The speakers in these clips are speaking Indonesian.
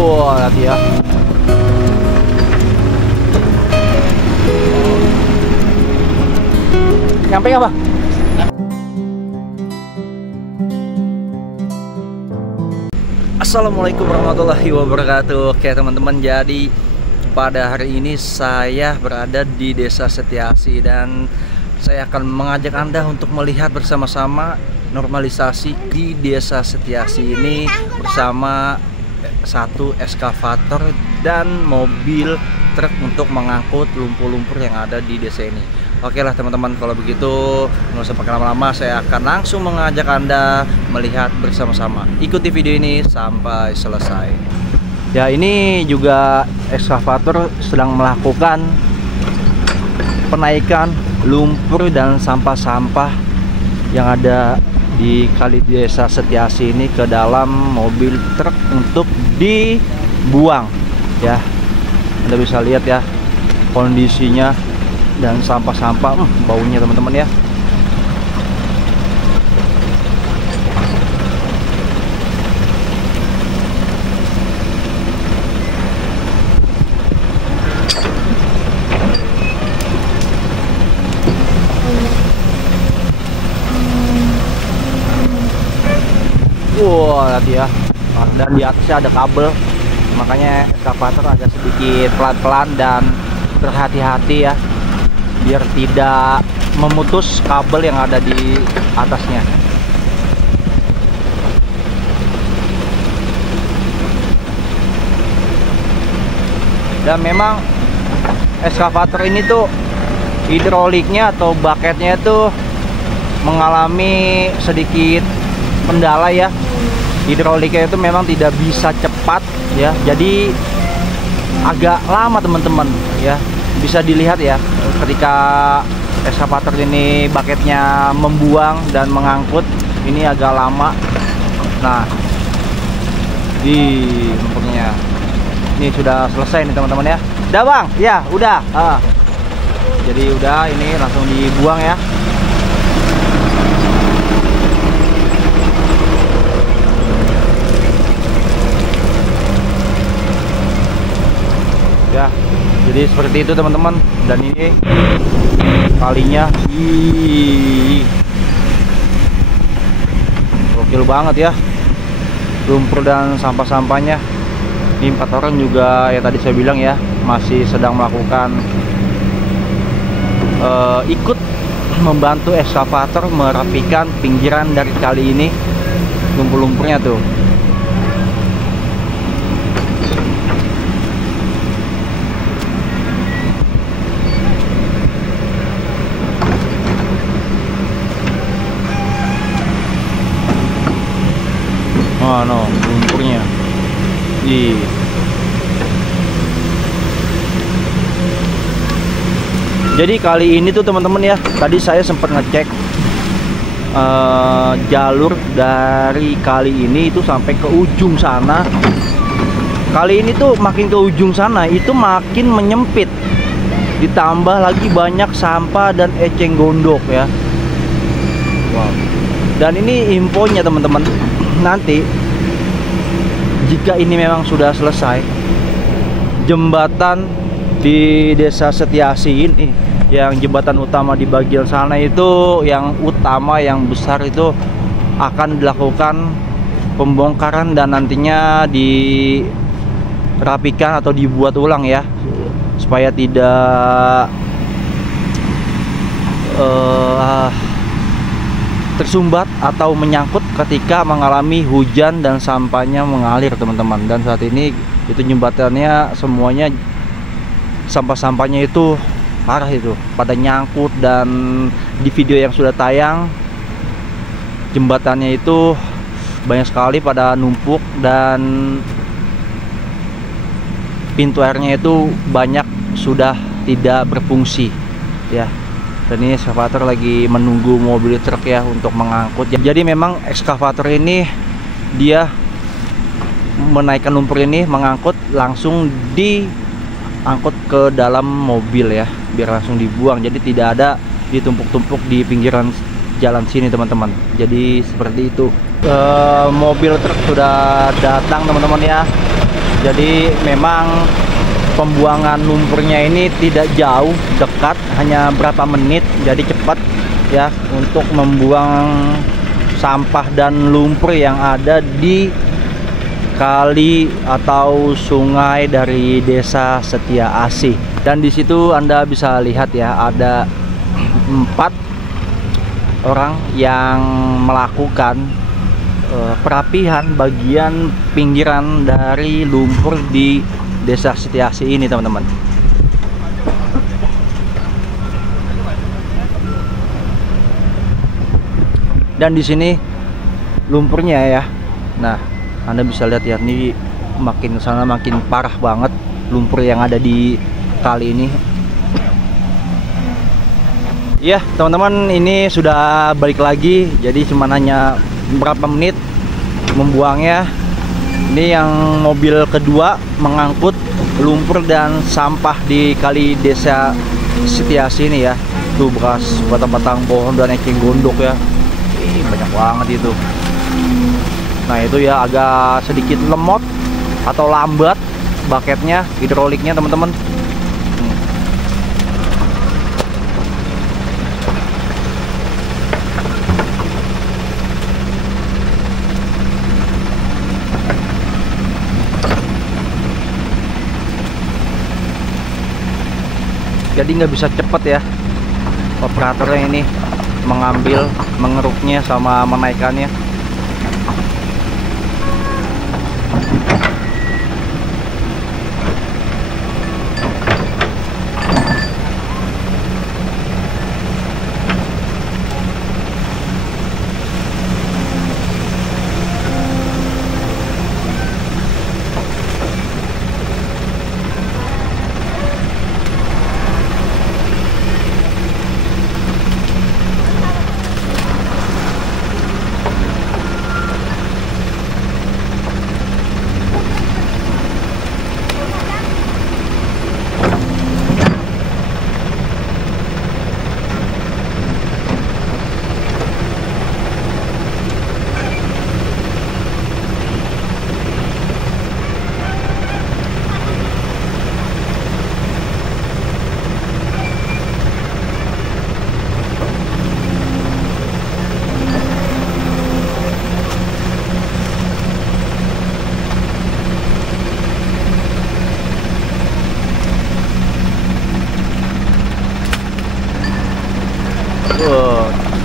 Wah, lihat ya. Nyampe nggak, Bang? Assalamualaikum warahmatullahi wabarakatuh. Oke teman-teman, jadi pada hari ini saya berada di Desa Setiasi dan saya akan mengajak Anda untuk melihat bersama-sama normalisasi di Desa Setiasi ini bersama satu eskavator dan mobil truk untuk mengangkut lumpur-lumpur yang ada di desa ini. Oke lah teman-teman, kalau begitu nggak usah pakai lama-lama, saya akan langsung mengajak Anda melihat bersama-sama. Ikuti video ini sampai selesai. Ya, ini juga eskavator sedang melakukan penaikan lumpur dan sampah-sampah yang ada di kali Desa Setiasi ini ke dalam mobil truk untuk dibuang. Ya, Anda bisa lihat ya kondisinya dan sampah-sampah, baunya teman-teman ya. Wah, lihat ya. Dan di atasnya ada kabel, makanya eskavator agak sedikit pelan-pelan dan berhati-hati ya, biar tidak memutus kabel yang ada di atasnya. Dan memang eskavator ini tuh hidroliknya atau baketnya tuh mengalami sedikit kendala ya. Hidroliknya itu memang tidak bisa cepat ya, jadi agak lama teman-teman ya. Bisa dilihat ya, ketika eskavator ini baketnya membuang dan mengangkut, ini agak lama. Nah, di lumpurnya ini sudah selesai nih teman-teman ya. Udah Bang? Ya udah. Jadi udah, ini langsung dibuang ya. Ya, jadi seperti itu teman-teman. Dan ini kalinya gokil banget ya, lumpur dan sampah-sampahnya. Ini 4 orang juga ya, tadi saya bilang ya, masih sedang melakukan ikut membantu eskavator merapikan pinggiran dari kali ini, lumpur-lumpurnya tuh. Oh no, lumpurnya. Jadi kali ini tuh teman-teman ya, tadi saya sempat ngecek jalur dari kali ini itu sampai ke ujung sana. Kali ini tuh makin ke ujung sana itu makin menyempit, ditambah lagi banyak sampah dan eceng gondok ya. Wow. Dan ini infonya teman-teman, nanti jika ini memang sudah selesai, jembatan di Desa Setiasi ini, yang jembatan utama di bagian sana itu, yang utama, yang besar itu akan dilakukan pembongkaran dan nantinya dirapikan atau dibuat ulang ya, supaya tidak tersumbat atau menyangkut ketika mengalami hujan dan sampahnya mengalir teman-teman. Dan saat ini itu jembatannya semuanya sampah-sampahnya itu parah, itu pada nyangkut. Dan di video yang sudah tayang, jembatannya itu banyak sekali pada numpuk dan pintu airnya itu banyak sudah tidak berfungsi ya. Dan ini eskavator lagi menunggu mobil truk ya untuk mengangkut. Jadi memang eskavator ini dia menaikkan lumpur ini, mengangkut, langsung diangkut ke dalam mobil ya, biar langsung dibuang. Jadi tidak ada ditumpuk-tumpuk di pinggiran jalan sini teman-teman. Jadi seperti itu. Mobil truk sudah datang teman-teman ya. Jadi memang pembuangan lumpurnya ini tidak jauh, dekat, hanya berapa menit, jadi cepat ya untuk membuang sampah dan lumpur yang ada di kali atau sungai dari Desa Setia Asih. Dan di situ Anda bisa lihat ya, ada 4 orang yang melakukan perapihan bagian pinggiran dari lumpur di Desa Setia Asih ini, teman-teman. Dan di sini lumpurnya ya. Nah, Anda bisa lihat ya, ini makin sana makin parah banget lumpur yang ada di kali ini. Ya, teman-teman, ini sudah balik lagi. Jadi cuma hanya berapa menit membuangnya. Ini yang mobil kedua mengangkut lumpur dan sampah di kali Desa Setia Asih ini ya. Tuh bekas batang-batang pohon dan eceng gondok ya. Banyak banget itu. Nah, itu ya agak sedikit lemot atau lambat baketnya, hidroliknya, teman-teman. Jadi nggak bisa cepet ya operatornya ini mengambil, mengeruknya sama menaikannya.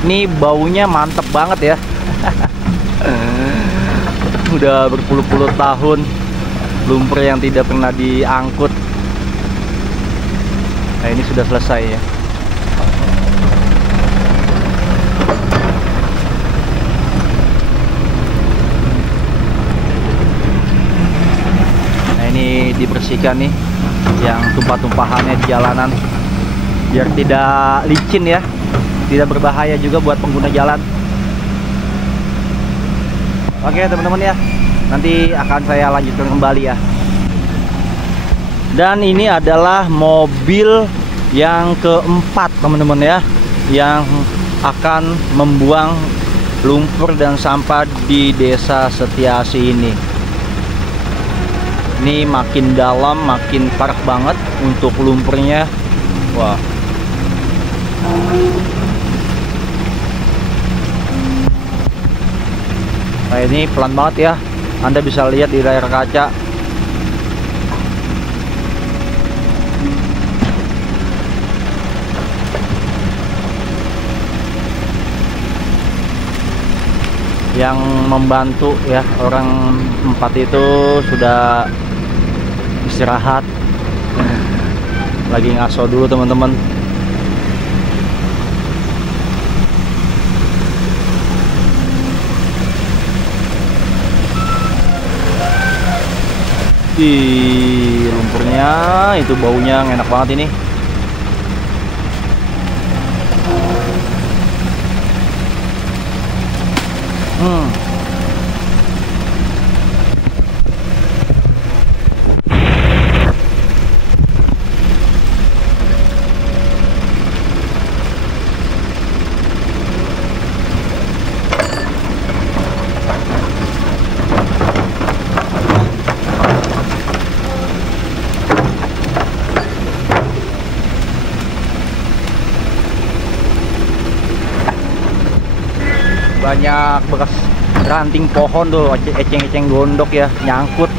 Ini baunya mantep banget ya. Udah berpuluh-puluh tahun lumpur yang tidak pernah diangkut. Nah, ini sudah selesai ya. Nah, ini dibersihkan nih yang tumpah-tumpahannya di jalanan biar tidak licin ya, tidak berbahaya juga buat pengguna jalan. Oke teman-teman ya, nanti akan saya lanjutkan kembali ya. Dan ini adalah mobil yang keempat teman-teman ya, yang akan membuang lumpur dan sampah di Desa Setia Asih ini. Ini makin dalam, makin parah banget untuk lumpurnya. Wah. Nah, ini pelan banget ya. Anda bisa lihat di layar kaca. Yang membantu ya, orang 4 itu sudah istirahat. Lagi ngaso dulu teman-teman. Di lumpurnya itu baunya enak banget ini. banyak bekas ranting pohon tuh, eceng-eceng gondok ya, nyangkut.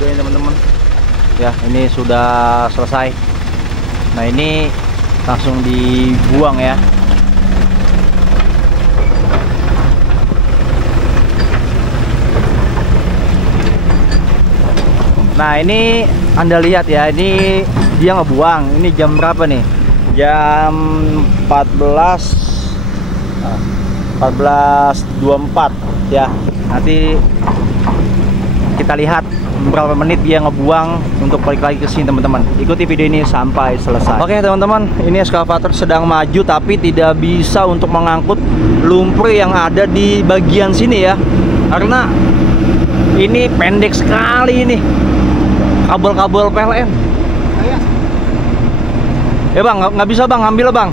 Teman-teman ya, ini sudah selesai. Nah, ini langsung dibuang ya. Nah, ini Anda lihat ya, ini dia ngebuang. Ini jam berapa nih? Jam 14.24 ya. Nanti kita lihat berapa menit dia ngebuang untuk balik lagi ke sini, teman-teman. Ikuti video ini sampai selesai. Oke, teman-teman, ini eskavator sedang maju tapi tidak bisa untuk mengangkut lumpur yang ada di bagian sini ya, karena ini pendek sekali ini kabel-kabel PLN. Ya bang, nggak bisa bang, ambil bang.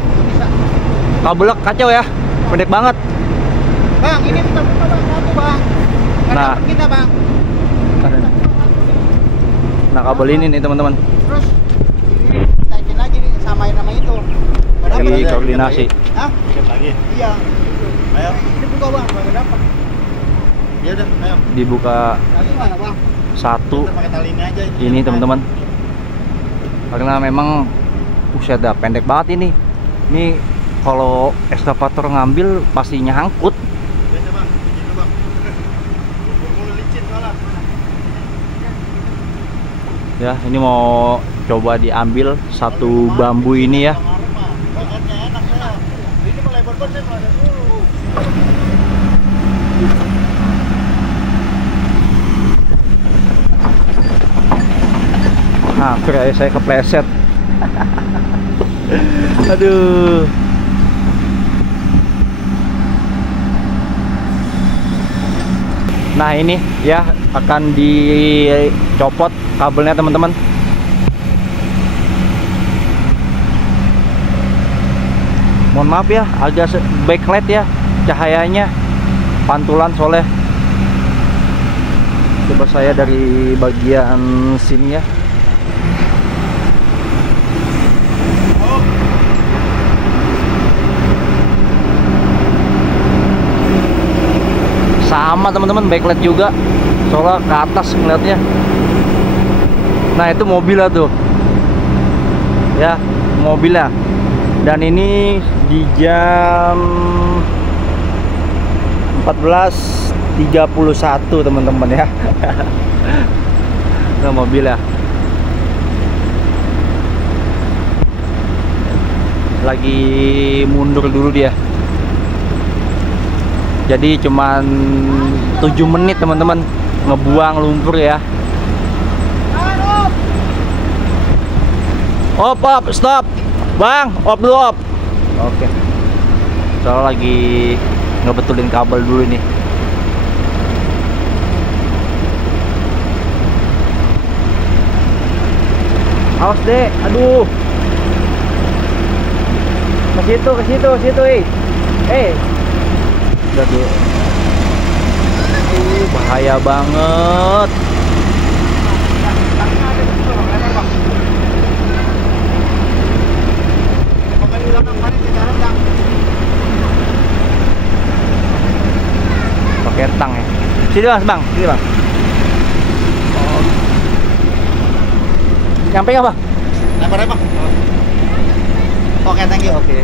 Kabelnya kacau ya, pendek banget. Bang, ini buka-buka bang, aku bang. Nah, kita bang. Nah, kabel ini nih teman-teman. Terus taikin lagi nih, samain nama itu. Lagi koordinasi. Hah? Lagi. Iya. Ayo. Ini buka bang, baru dapat. Ya udah, ayo. Dibuka Lagi mana bang? satu. Kita pakai tali ini aja. Ini teman-teman. Karena memang buset dah, pendek banget ini. Ini kalau eskavator ngambil pasti nyangkut. Biasa bang, gitu bang. Bulu licin malah. Ya, ini mau coba diambil satu bambu ini ya. Bahannya enak ya. Ini melebar banget ada dulu. Hampir aja saya kepleset. Aduh. Nah, ini ya akan dicopot kabelnya, teman-teman. Mohon maaf ya, agak backlight ya cahayanya, pantulan soalnya. Coba saya dari bagian sini ya. Sama teman-teman, backlight juga, soalnya ke atas ngeliatnya. Nah, itu mobilnya tuh ya, mobilnya. Dan ini di jam 14.31 teman-teman ya. Nah, mobilnya lagi mundur dulu dia. Jadi cuman 7 menit teman-teman ngebuang lumpur ya. Op, stop. Bang, op dulu op. Oke. Soalnya lagi ngebetulin kabel dulu nih. Awas deh, aduh. Ke situ, Udah tuh. Bahaya banget. Pakai tang ya. Sini Mas, Bang. Sini, Bang. Nyampe nggak, Bang? Lempar ya, Bang. Oke, thank you. Oke.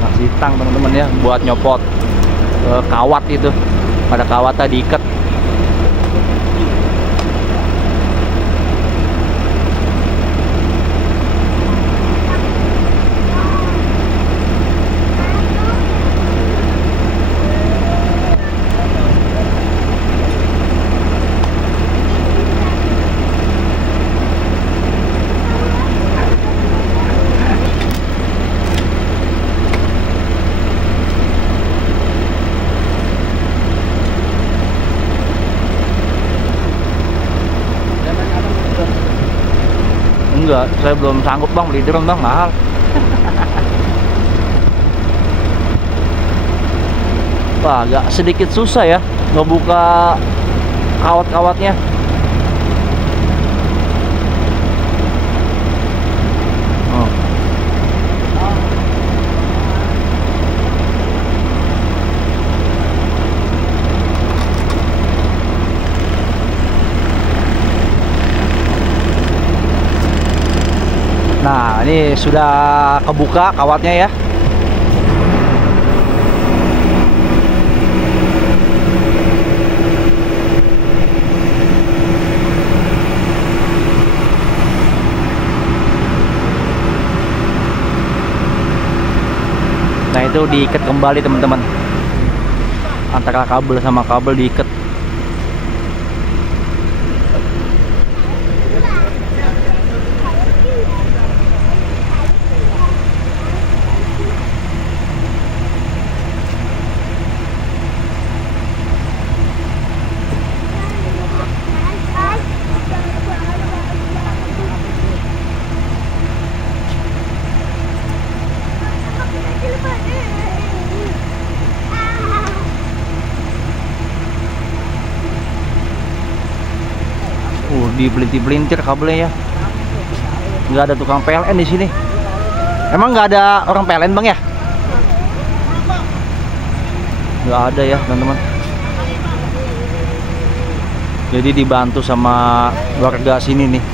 Masih tang teman-teman ya, buat nyopot kawat itu. Pada kawatnya diikat. Enggak, saya belum sanggup Bang beli drone Bang, mahal. Wah, agak sedikit susah ya ngebuka kawat-kawatnya. Oh. Nah, ini sudah kebuka kawatnya ya. Nah, itu diikat kembali teman-teman. Antara kabel sama kabel diikat. Dipelintir-pelintir kabelnya ya. Nggak ada tukang PLN di sini. Emang nggak ada orang PLN Bang ya? Nggak ada ya teman-teman. Jadi dibantu sama warga sini nih.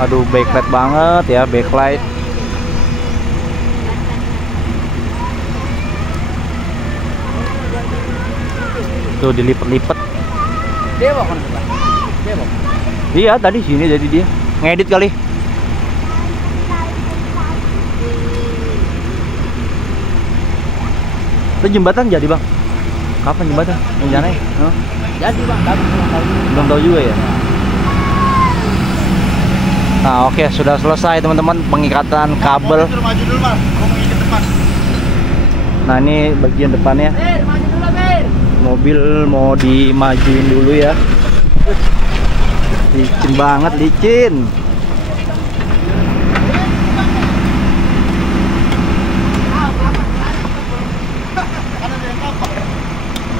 Aduh, backlight banget ya, backlight. Tuh dilipet-lipet. Iya, tadi sini jadi dia ngedit kali. Itu jembatan jadi Bang? Kapan jembatan? Rencananya? Jadi, Bang, Belum tahu juga ya. Nah, oke, sudah selesai teman-teman pengikatan kabel. Maju dulu, Mas. Gua mau ke depan. Nah, ini bagian depannya. maju dulu, Bir. Mobil mau dimajuin dulu ya. Licin banget, licin.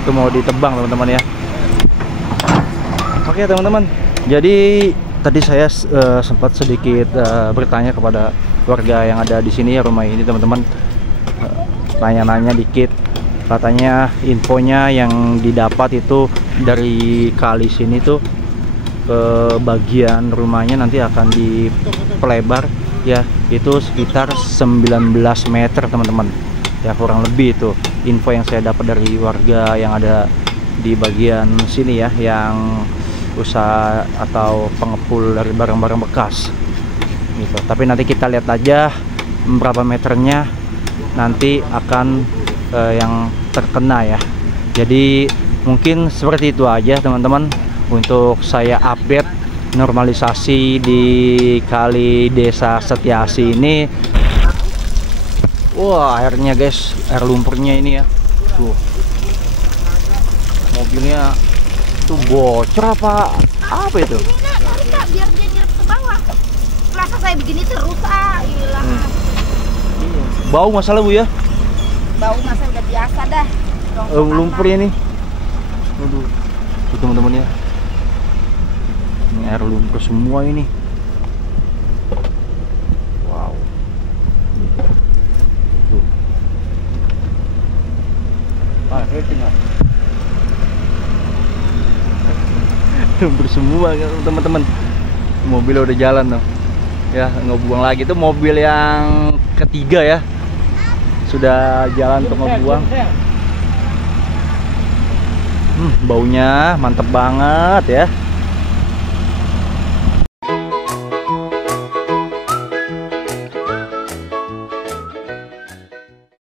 Itu mau ditebang teman-teman ya. Oke teman-teman, jadi tadi saya sempat sedikit bertanya kepada warga yang ada di sini ya, rumah ini teman-teman. Nanya-nanya dikit, katanya infonya yang didapat itu dari kali sini tuh ke bagian rumahnya nanti akan dipelebar ya, itu sekitar 19 meter teman-teman ya, kurang lebih itu info yang saya dapat dari warga yang ada di bagian sini ya, yang usaha atau pengepul dari barang-barang bekas gitu. Tapi nanti kita lihat aja berapa meternya nanti akan yang terkena ya. Jadi mungkin seperti itu aja teman-teman untuk saya update normalisasi di kali Desa Setiasi ini. Wah, airnya guys, air lumpurnya ini ya. Tuh. Mobilnya tuh bocor apa itu? Ini Kak, biar dia nyerap ke bawah. Masa saya begini terus hilang. Bau masalah Bu ya? Bau masa udah biasa dah. Lumpurnya nih. Aduh. Tuh teman-teman ya. Ini air lumpur semua ini. Wow. Tuh. Tinggal. Lumpur semua teman-teman. Mobil udah jalan tuh. Ya, ngebuang lagi. Itu mobil yang ketiga ya. Sudah jalan untuk ngebuang. Baunya mantep banget ya.